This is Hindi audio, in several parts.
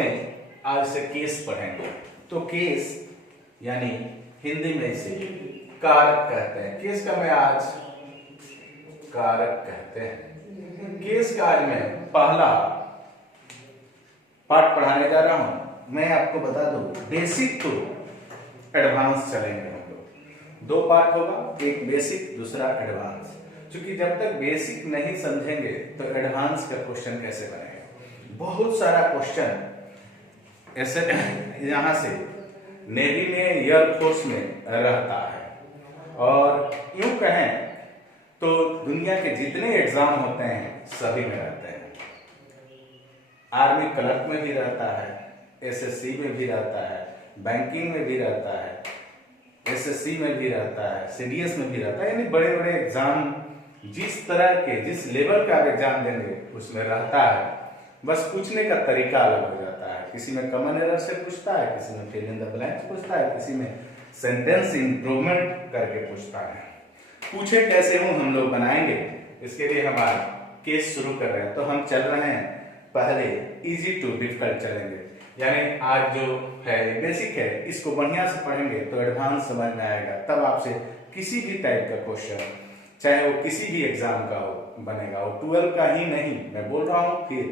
में आज से केस पढ़ेंगे। तो केस यानी हिंदी में इसे कारक कहते हैं। केस का मैं आज कारक कहते हैं। केस का आज मैं पहला पार्ट पढ़ाने जा रहा हूं। मैं आपको बता दूं, बेसिक टू एडवांस चलेंगे हम लोग। दो पार्ट होगा, एक बेसिक दूसरा एडवांस। क्योंकि जब तक बेसिक नहीं समझेंगे तो एडवांस का क्वेश्चन कैसे बनेगा। बहुत सारा क्वेश्चन ऐसे यहां से नेवी में, एयरफोर्स में रहता है। और यूं कहें तो दुनिया के जितने एग्जाम होते हैं सभी में रहते हैं। आर्मी क्लर्क में भी रहता है, एसएससी में भी रहता है, बैंकिंग में भी रहता है, एसएससी में भी रहता है, सीडीएस में भी रहता है। यानी बड़े बड़े एग्जाम जिस तरह के, जिस लेवल का आप एग्जाम देंगे उसमें रहता है। बस पूछने का तरीका अलग हो जाता है। किसी में कॉमन एरर से पूछता है, किसी में फिल इन द ब्लैंक्स पूछता है, किसी में सेंटेंस इम्प्रूवमेंट करके पूछता है। पूछे कैसे हूं हम लोग बनाएंगे, इसके लिए हम आज केस शुरू कर रहे हैं। तो हम चल रहे हैं, पहले इजी टू डिफिकल्ट चलेंगे। यानी आज जो है बेसिक है, इसको बढ़िया से पढ़ेंगे तो एडवांस समझ में आएगा। तब आपसे किसी भी टाइप का क्वेश्चन, चाहे वो किसी भी एग्जाम का हो, बनेगा। वो 12 का ही नहीं, मैं बोल रहा हूं फिर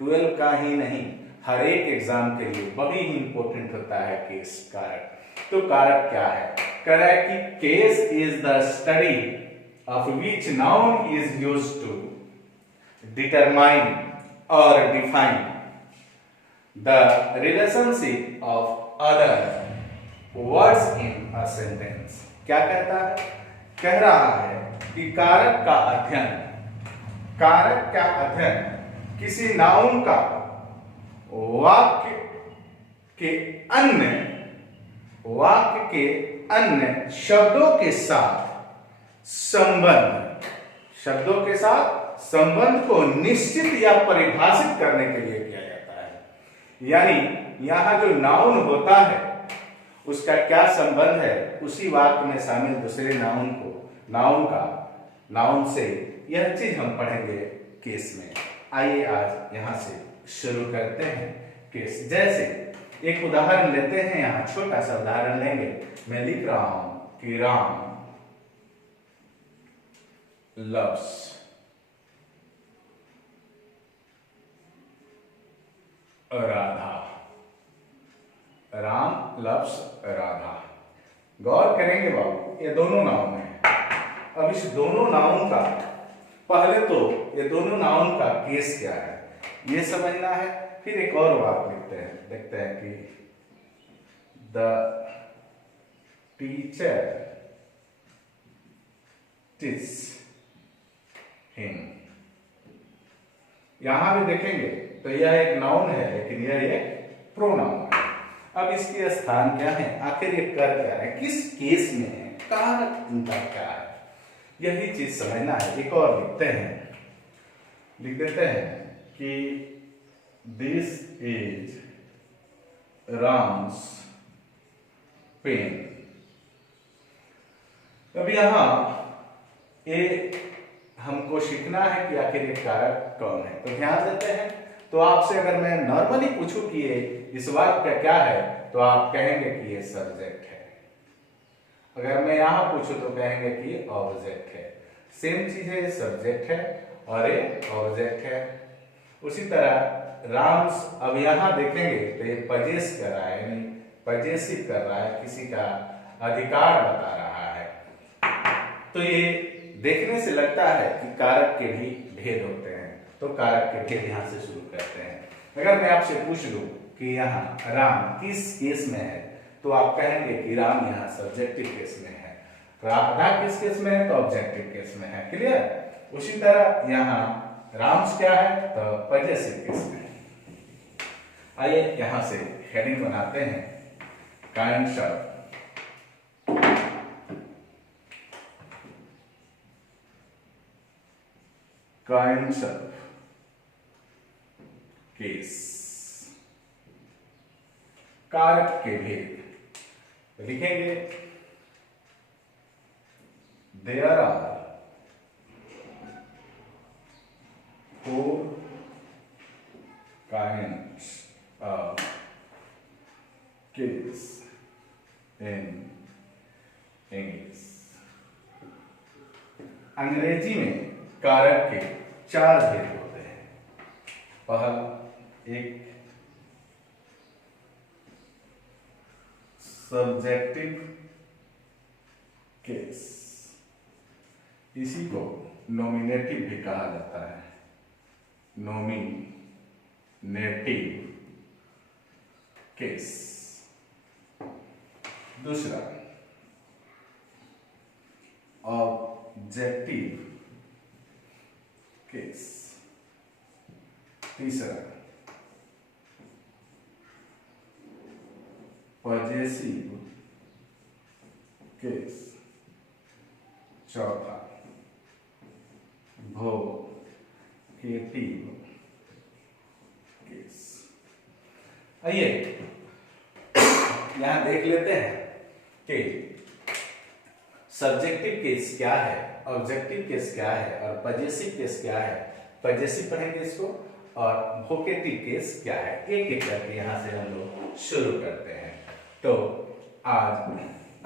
12 का ही नहीं, हर एक एग्जाम के लिए बड़ी ही इंपॉर्टेंट होता है केस, कारक। तो कारक क्या है? कह रहा है कि case is the study of which noun is used to determine or define the relationship of other words in a sentence। क्या कहता है? कह रहा है कि कारक का अध्ययन किसी नाउन का वाक्य के अन्य शब्दों के साथ संबंध को निश्चित या परिभाषित करने के लिए किया जाता है। यानी यहां जो नाउन होता है उसका क्या संबंध है, उसी वाक्य में शामिल दूसरे नाउन से, यह चीज हम पढ़ेंगे केस में। आइए आज यहां से शुरू करते हैं केस। जैसे एक उदाहरण लेते हैं, यहां छोटा सा उदाहरण लेंगे। मैं लिख रहा हूं कि राम लव्स राधा। राम लव्स राधा। गौर करेंगे बाबू, ये दोनों नाउन है। अब इस दोनों नाउन का, पहले तो ये दोनों नाउन का केस क्या है ये समझना है। फिर एक और बात लिखते हैं, देखते हैं कि द टीचर टीच हिम। यहां भी देखेंगे तो यह एक नाउन है, लेकिन यह एक प्रोनाउन है। अब इसके स्थान क्या है, आखिर ये कर क्या है, किस केस में है, कारक इनका क्या है, यही चीज समझना है। एक और लिख देते हैं कि दिस इज राम्स पेन। अब यहां ये हमको सीखना है कि आखिर ये कारक कौन है। तो ध्यान देते हैं। तो आपसे अगर मैं नॉर्मली पूछूं कि ये इस वाक्य का क्या है, तो आप कहेंगे कि ये सब्जेक्ट है। अगर मैं यहां पूछूं तो कहेंगे कि ये ऑब्जेक्ट है। सेम चीज है, ये सब्जेक्ट है और ये ऑब्जेक्ट है। उसी तरह राम्स, अब यहां देखेंगे तो ये पजेस कर रहा है, यानी पजेसिव कर रहा है, किसी का अधिकार बता रहा है। तो ये देखने से लगता है कि कारक के भी भेद होते हैं। तो कारक के भेद यहां से शुरू करते हैं। अगर मैं आपसे पूछ लूं कि यहाँ राम किस केस में है, तो आप कहेंगे कि राम यहाँ सब्जेक्टिव केस में है। राधा किस केस में है, तो ऑब्जेक्टिव केस में है। क्लियर? उसी तरह यहाँ राम्स क्या है, तो पजेसिव केस में है। आइए यहां से हेडिंग बनाते हैं, काइंड्स ऑफ केस, कारक के भेद लिखेंगे। There are 4 kinds case in English। अंग्रेजी में कारक के 4 भेद होते हैं। पहला एक सब्जेक्टिव केस, इसी को नॉमिनेटिव भी कहा जाता है, नॉमिनेटिव केस। दूसरा ऑब्जेक्टिव केस। तीसरा पॉजेसिव केस। चौथा वोकेटिव केस। आइए यहां देख लेते हैं कि सब्जेक्टिव केस क्या है, ऑब्जेक्टिव केस क्या है और पॉजेसिव केस क्या है। पॉजेसिव पढ़ेंगे इसको और वोकेटिव केस क्या है, एक एक करके यहां से हम लोग शुरू करते हैं। तो आज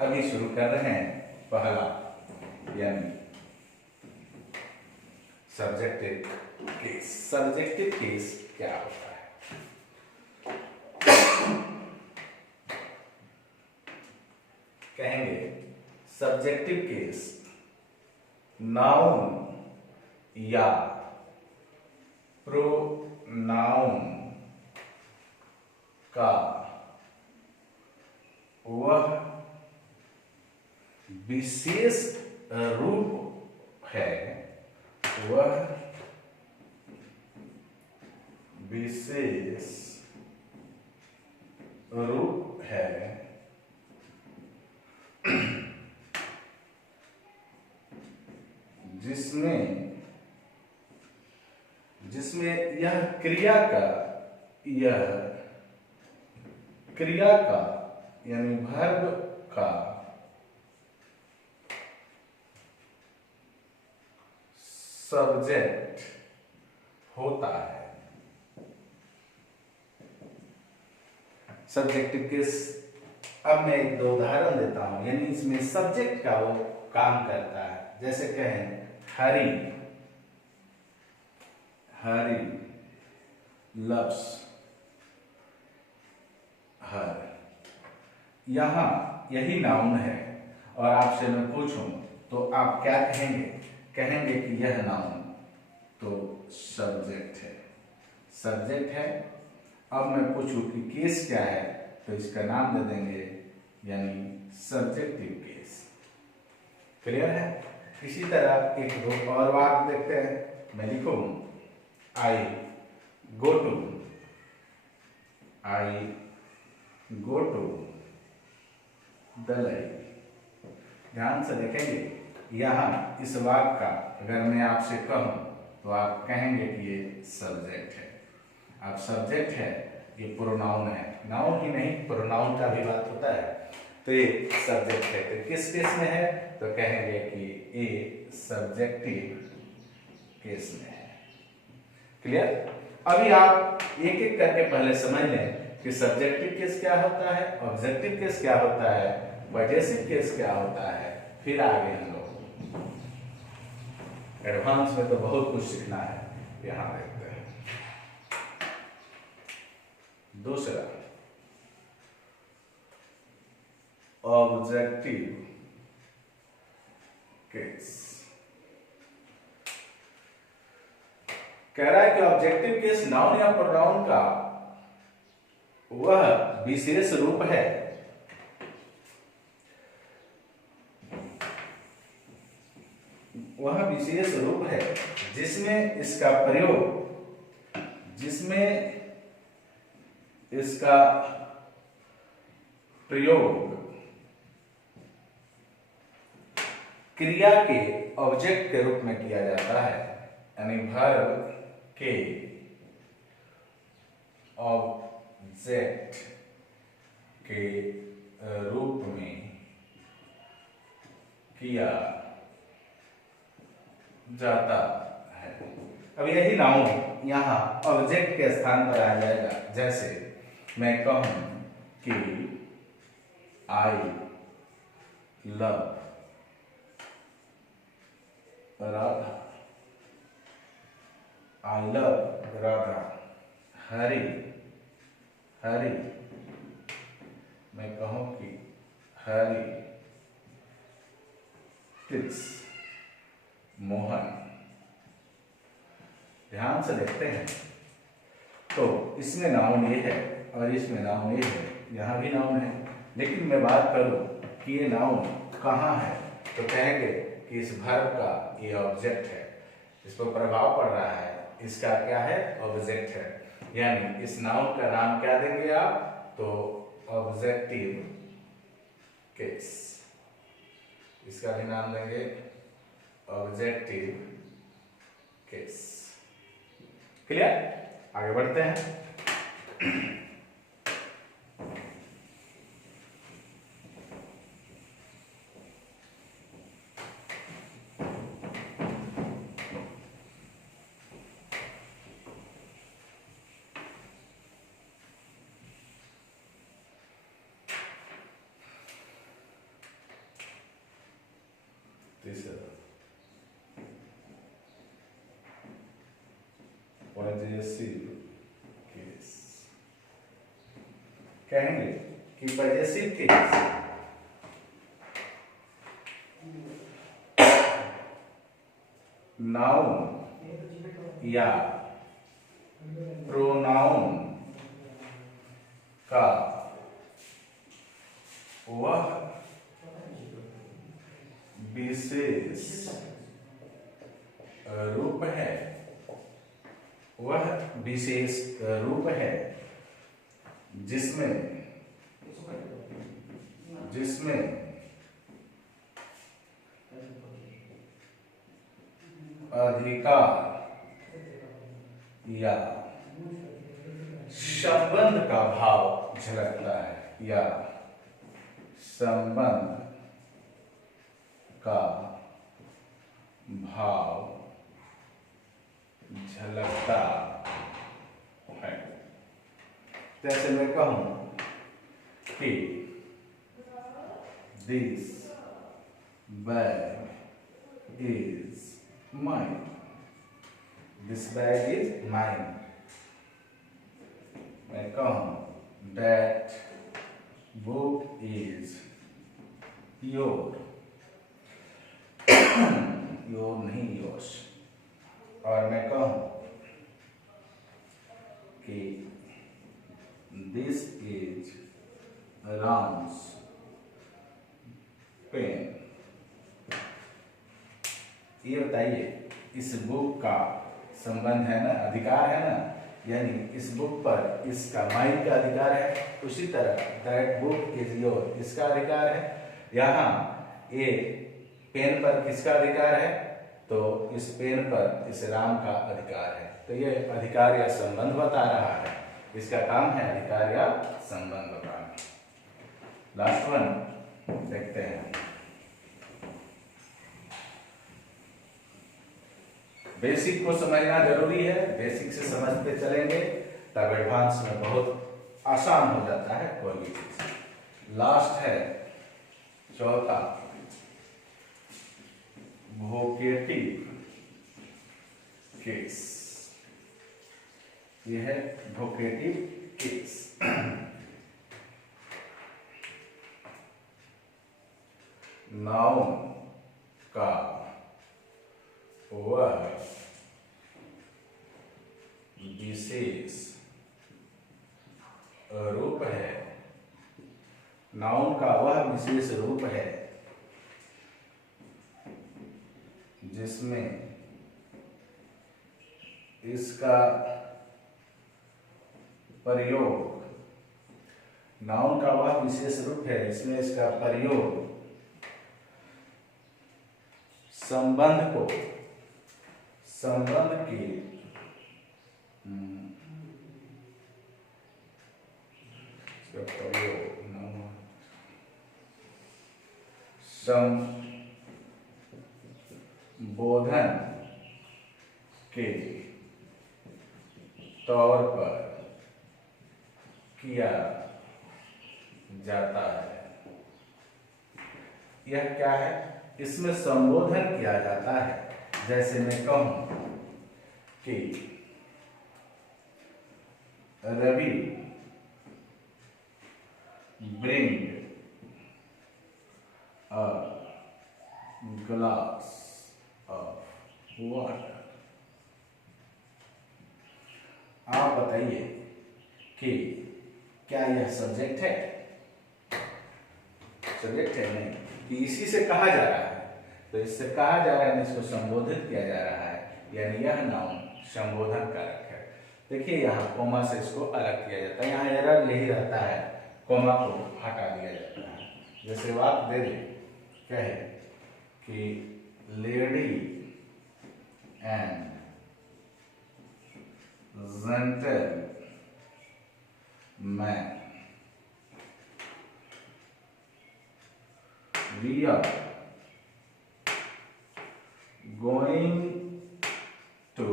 अभी शुरू कर रहे हैं पहला यानी सब्जेक्टिव केस। सब्जेक्टिव केस क्या होता है? कहेंगे सब्जेक्टिव केस नाउन या प्रोनाउन का वह विशेष रूप है, वह विशेष रूप है जिसमें यह क्रिया का यानी वर्ब का सब्जेक्ट होता है। सब्जेक्टिव केस, अब मैं एक दो उदाहरण देता हूं, यानी इसमें सब्जेक्ट का वो काम करता है। जैसे कहें हरी लव्स हर, यहां यही नाउन है और आपसे मैं पूछूं तो आप क्या कहेंगे? कहेंगे कि यह नाउन तो सब्जेक्ट है। अब मैं पूछूं कि केस क्या है तो इसका नाम दे देंगे यानी सब्जेक्टिव केस। क्लियर है? इसी तरह एक दो और वाक्य देखते हैं। मैं लिखूं I go to the library। ध्यान से देखेंगे, यहां इस वाक्य का अगर मैं आपसे कहूं तो आप कहेंगे कि ये सब्जेक्ट है। अब सब्जेक्ट है, ये प्रोनाउन है, नाउन ही नहीं प्रोनाउन का भी बात होता है, तो ये सब्जेक्ट है। तो किस केस में है? तो कहेंगे कि ये सब्जेक्टिव केस में है। क्लियर? अभी आप एक एक करके पहले समझ लें कि सब्जेक्टिव केस क्या होता है, ऑब्जेक्टिव केस क्या होता है, पॉजेसिव केस क्या होता है, फिर आगे हम लोग एडवांस में तो बहुत कुछ सीखना है। यहां देखते हैं दूसरा ऑब्जेक्टिव केस। कह रहा है कि ऑब्जेक्टिव केस नाउन या प्रोनाउन का वह विशेष रूप है जिसमें इसका प्रयोग क्रिया के ऑब्जेक्ट के रूप में किया जाता है, यानी वर्ब के ऑब्जेक्ट के रूप में किया जाता है। अब यही नाउन यहां ऑब्जेक्ट के स्थान पर आ जाएगा। जैसे मैं कहूं कि I love Radha, I love Radha. Hari, Hari, मैं कहूं कि हरी किड्स मोहन। ध्यान से देखते हैं तो इसमें नाउन ये है और इसमें नाउन ये है, यहाँ भी नाउन है, लेकिन मैं बात करूं कि ये नाउन कहाँ है तो कहेंगे कि इस वर्ब का ये ऑब्जेक्ट है, इस पर प्रभाव पड़ रहा है, इसका क्या है, ऑब्जेक्ट है। यानी इस नाउन का नाम क्या देंगे आप, तो ऑब्जेक्टिव केस, इसका भी नाम देंगे ऑब्जेक्टिव केस। क्लियर? आगे बढ़ते हैं। पजेसिव केस कहेंगे कि पजेसिव केस नाउन या प्रोनाउन का वह विशेष रूप है, वह विशेष रूप है जिसमें अधिकार या संबंध का भाव झलकता है, या संबंध का भाव झलकता है। जैसे मैं कहूं कि this bag is mine, this bag is mine. मैं कहूं that book is your, your नहीं योर्स। और मैं कहूं कि दिस इज राम्स पेन। ये बताइए इस बुक का संबंध है ना, अधिकार है ना, यानी इस बुक पर इसका माइक का अधिकार है। उसी तरह दैट बुक इज योर, इसका अधिकार है। यहाँ ये पेन पर किसका अधिकार है, तो इस पेन पर इस राम का अधिकार है। तो ये अधिकार या संबंध बता रहा है, इसका काम है अधिकार या संबंध बताना। लास्ट वन देखते हैं। बेसिक को समझना जरूरी है, बेसिक से समझते चलेंगे तब एडवांस में बहुत आसान हो जाता है कोई भी चीज। लास्ट है चौथा, वोकेटिव केस। यह है वोकेटिव केस। नाउन का वह विशेष रूप है, नाउन का वह विशेष रूप है जिसमें इसका प्रयोग, नाउन का वह विशेष रूप है जिसमें इसका प्रयोग संबंध को, संबंध की संबोधन के तौर पर किया जाता है। यह क्या है? इसमें संबोधन किया जाता है। जैसे मैं कहूं कि Ravi bring a glass of water. आप बताइए कि क्या यह सब्जेक्ट है? सब्जेक्ट है नहीं, कि इसी से कहा जा रहा है। तो इससे कहा जा रहा है, इसको संबोधित किया जा रहा है, यानी यह नाउन संबोधन कारक है। देखिए यहाँ कोमा से इसको अलग किया जाता है। यहाँ एरर यही रहता है, कोमा को हटा दिया जाता है। जैसे वाक्य दे दे, कहे कि lady and gentle man we are going to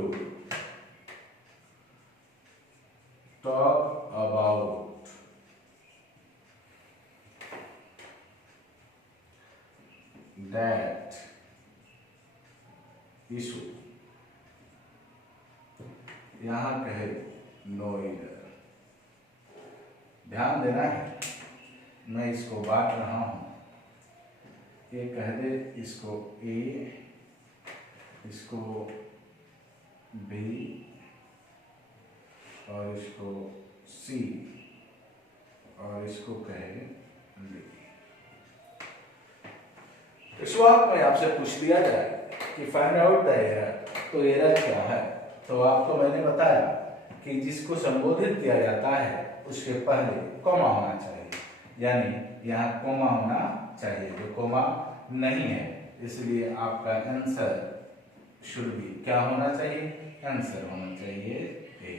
talk about that issue। यहां कहे नो इधर, ध्यान देना है, मैं इसको बांट रहा हूं। ये कह दे इसको ए, इसको बी और इसको सी और इसको कहे डी। इस बात में आपसे पूछ लिया जाए कि फाइंड आउट द एरर, तो एरर क्या है? तो आपको मैंने बताया कि जिसको संबोधित किया जाता है उसके पहले कॉमा होना चाहिए, यानी यहाँ कॉमा होना चाहिए, जो कॉमा नहीं है, इसलिए आपका आंसर शुड बी क्या होना चाहिए? आंसर होना चाहिए ए।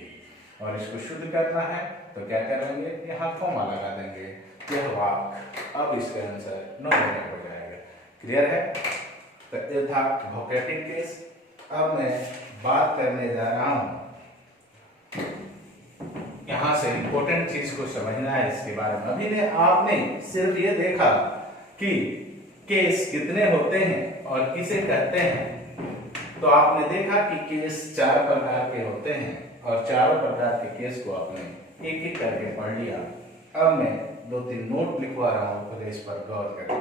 और इसको शुद्ध करना है तो क्या करेंगे? यहाँ कॉमा लगा देंगे। यह वाक्य अब इसका आंसर नो हो जाएगा। क्लियर है? तो ये था वोकेटिव केस। अब मैं बात करने जा रहा हूं, यहां से इंपॉर्टेंट चीज को समझना है इसके बारे में। अभी ने आपने सिर्फ ये देखा कि केस कितने होते हैं और किसे कहते हैं। तो आपने देखा कि केस 4 प्रकार के होते हैं और चारों प्रकार के केस को आपने एक एक करके पढ़ लिया। अब मैं 2-3 नोट लिखवा रहा हूं, पहले इस पर गौर करें।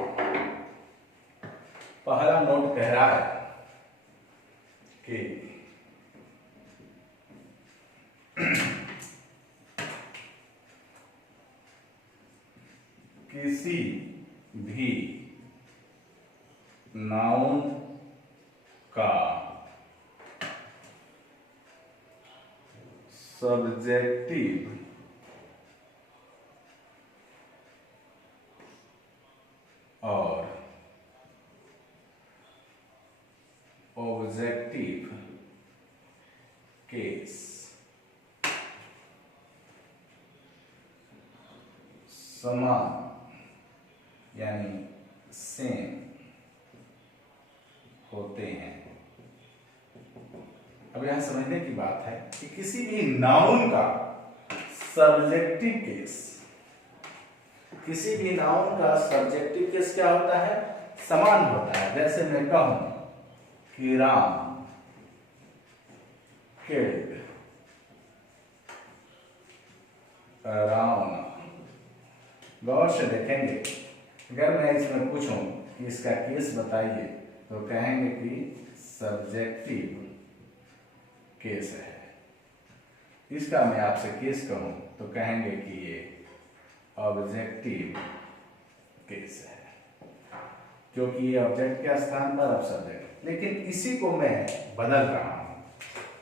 पहला नोट कह रहा है कि किसी भी नाउन का सब्जेक्टिव और ऑब्जेक्टिव केस समान यानी सेम होते हैं। अब यहां समझने की बात है कि किसी भी नाउन का सब्जेक्टिव केस, किसी भी नाउन का सब्जेक्टिव केस क्या होता है? समान होता है। जैसे मैं कहूं कि राम killed रावण। गौर से देखेंगे, अगर मैं इसमें पूछूं कि इसका केस बताइए तो कहेंगे कि सब्जेक्टिव केस है। इसका मैं आपसे केस कहूं तो कहेंगे कि ये ऑब्जेक्टिव केस है, क्योंकि ये ऑब्जेक्ट के स्थान पर अब सब्जेक्ट। लेकिन इसी को मैं बदल रहा हूं।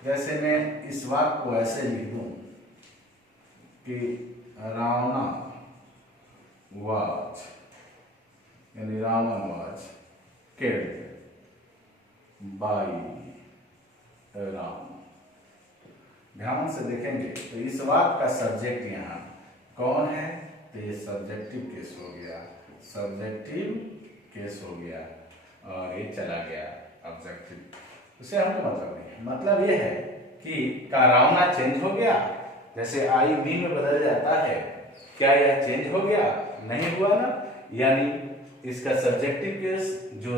जैसे मैं इस वाक्य को ऐसे लिख दूं कि रावणा was यानी Ravan was killed by Ram. ध्यान से देखेंगे तो इस वाक्य का सब्जेक्ट यहाँ कौन है? तो ये सब्जेक्टिव केस हो गया, सब्जेक्टिव केस हो गया और ये चला गया ऑब्जेक्टिव। उसे हमको मतलब नहीं है। मतलब ये है कि का रावणा चेंज हो गया, जैसे आई बी में बदल जाता है क्या यह चेंज हो गया? नहीं हुआ ना, यानी इसका सब्जेक्टिव केस जो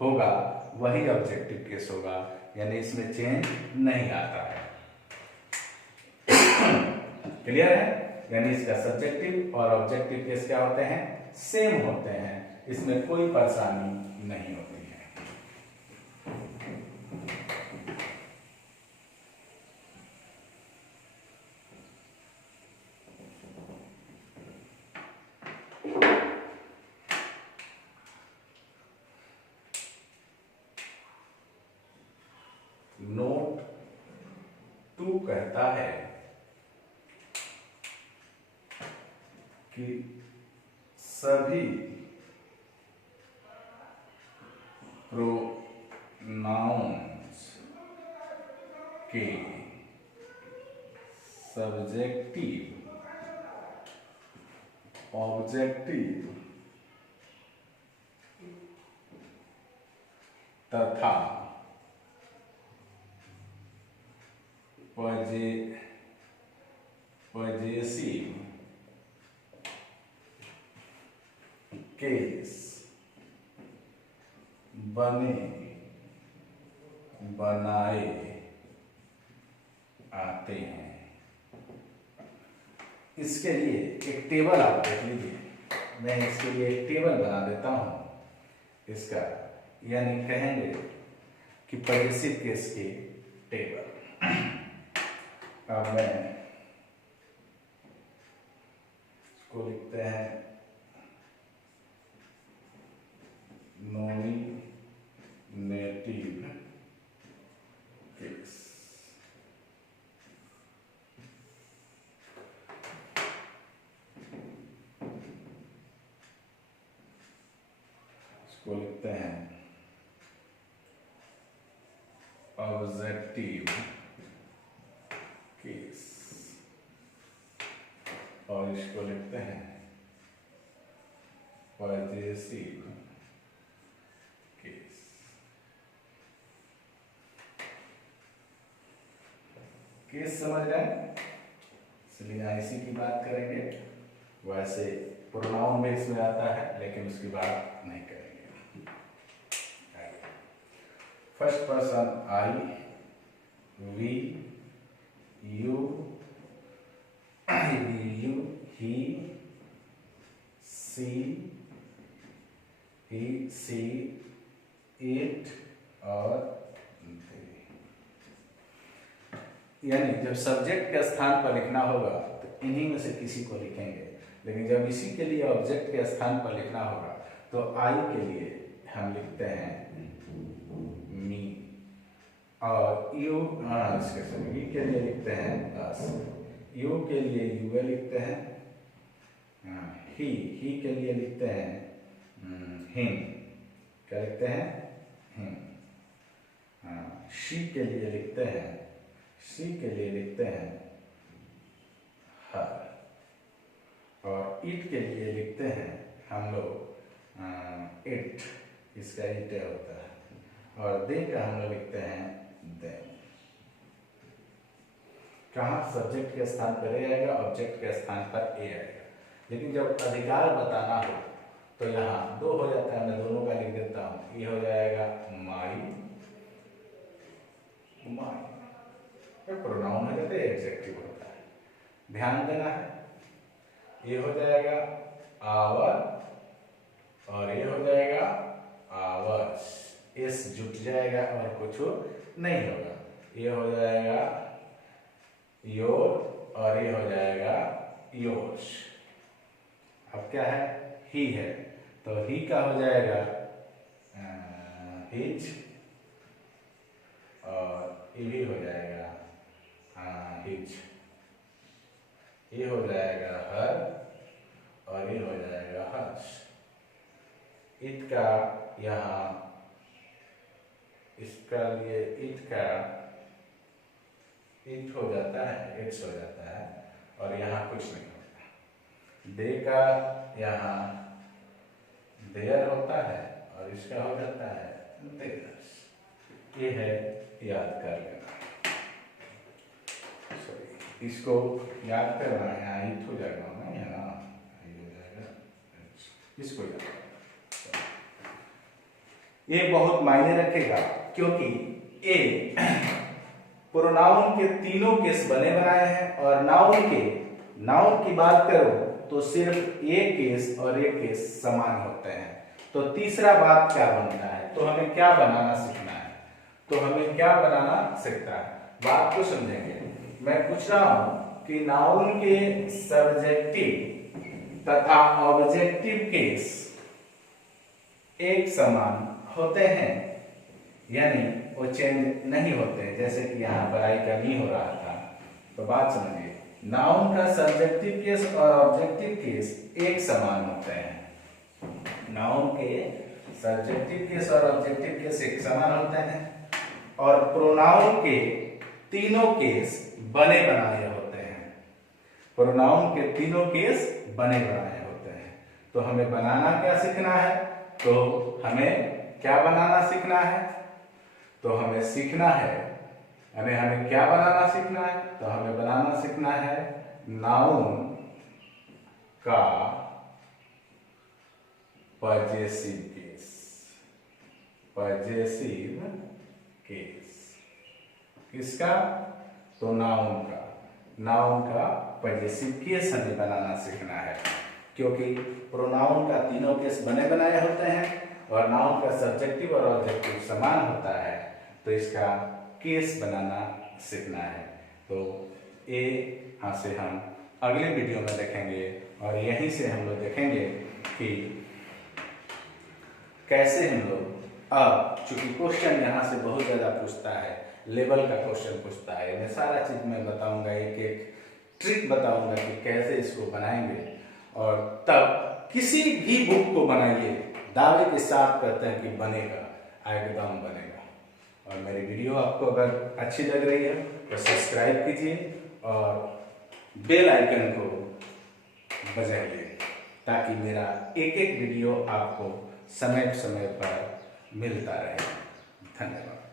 होगा वही ऑब्जेक्टिव केस होगा, यानी इसमें चेंज नहीं आता है। क्लियर है? यानी इसका सब्जेक्टिव और ऑब्जेक्टिव केस क्या होते हैं? सेम होते हैं, इसमें कोई परेशानी नहीं होती है। नोट 2 कहता है कि सभी प्रोनाउंस के सब्जेक्टिव, ऑब्जेक्टिव तथा पजेसिव केस बनाए आते हैं। इसके लिए एक टेबल आप देख लीजिए, मैं इसके लिए एक टेबल बना देता हूं इसका, यानी कहेंगे कि पजेसिव केस की टेबल। अब मैं इसको लिखते हैं नॉमिनेटिव केस। इसको लिखते हैं ऑब्जेक्टिव केस, और इसको लिखते हैं पजेसिव केस। केस समझ रहे हैं, इसलिए आईसी की बात करेंगे। वैसे प्रोनाउन में इसमें आता है, लेकिन उसकी बात नहीं करेंगे। First person I, we, you, he, she, it और they। यानी जब सब्जेक्ट के स्थान पर लिखना होगा तो इन्हीं में से किसी को लिखेंगे, लेकिन जब इसी के लिए ऑब्जेक्ट के स्थान पर लिखना होगा तो आई के लिए हम लिखते हैं मी, और यू इसके के लिए लिखते हैं अस, यू के लिए यूए लिखते हैं, ही के लिए लिखते हैं हिम, क्या लिखते हैं? हिम। शी के लिए लिखते हैं, शी के लिए लिखते हैं हर, और इट के लिए लिखते हैं हम लोग इट, इसका इट होता है, और दे का हम लोग लिखते हैं दे। कहाँ? सब्जेक्ट के स्थान पर ए आएगा, ऑब्जेक्ट के स्थान पर ए आएगा। लेकिन जब अधिकार बताना हो तो यहाँ दो हो जाता है, मैं दोनों का लिख देता हूँ। ये हो जाएगा माई, प्रोनाउन हो जाता है, एडजेक्टिव होता है, ध्यान देना है। ये हो जाएगा आवर, और ये हो जाएगा आवर्स, एस जुट जाएगा और कुछ नहीं होगा। ये हो जाएगा योर, और ये हो जाएगा योर्स। अब क्या है? ही है, तो ही का हो जाएगा हिज, और ये भी हो जाएगा हिज, ये हो जाएगा हर, और ये हो जाएगा हर्ष। इट का यहाँ, इसका लिए इट का इट हो जाता है, इट्स हो जाता है, और यहाँ कुछ नहीं होता। दे का यहाँ देयर होता है, और इसका हो जाता है देयर्स। ये है, याद कर लेना। सॉरी। इसको याद करना है, यहाँ हिट हो जाएगा ना, है ना, ये हो जाएगा, इसको याद करना। ये बहुत मायने रखेगा क्योंकि ये प्रोनाउन के तीनों केस बने बनाए हैं और नाउन की बात करो तो सिर्फ एक केस और एक केस समान होते हैं। तो तीसरा बात क्या बनता है, तो हमें क्या बनाना सीखना है, तो हमें क्या बनाना सीखता है, बात को समझेंगे। मैं पूछ रहा हूं कि नाउन के सब्जेक्टिव तथा ऑब्जेक्टिव केस एक समान होते हैं, यानी वो चेंज नहीं होते। जैसे कि यहाँ पढ़ाई का नहीं हो रहा था, तो बात समझिए, नाउन का सब्जेक्टिव केस और ऑब्जेक्टिव केस एक समान होते हैं। नाउन के सब्जेक्टिव केस और ऑब्जेक्टिव केस एक समान होते हैं और प्रोनाउन के तीनों केस बने बनाए होते हैं। प्रोनाउन के तीनों केस बने बनाए होते हैं। तो हमें बनाना क्या सीखना है, तो हमें क्या बनाना सीखना है, तो हमें सीखना है, हमें क्या बनाना सीखना है, तो हमें बनाना सीखना है नाउन का पजेसिव केस। पजेसिव केस किसका, तो नाउन का पजेसिव केस हमें बनाना सीखना है, क्योंकि प्रोनाउन का तीनों केस बने बनाए होते हैं और नाउन का सब्जेक्टिव और ऑब्जेक्टिव समान होता है, तो इसका केस बनाना सीखना है। तो ये यहाँ से हम अगले वीडियो में देखेंगे और यहीं से हम लोग देखेंगे कि कैसे हम लोग, अब चूंकि क्वेश्चन यहाँ से बहुत ज़्यादा पूछता है, लेवल का क्वेश्चन पूछता है, मैं सारा चीज़ मैं बताऊंगा, एक एक ट्रिक बताऊंगा कि कैसे इसको बनाएंगे। और तब किसी भी बुक को बनाइए, दावे के साथ कहते हैं कि बनेगा, एकदम बनेगा। और मेरी वीडियो आपको अगर अच्छी लग रही है तो सब्सक्राइब कीजिए और बेल आइकन को बजाइए, ताकि मेरा एक एक वीडियो आपको समय समय पर मिलता रहे। धन्यवाद।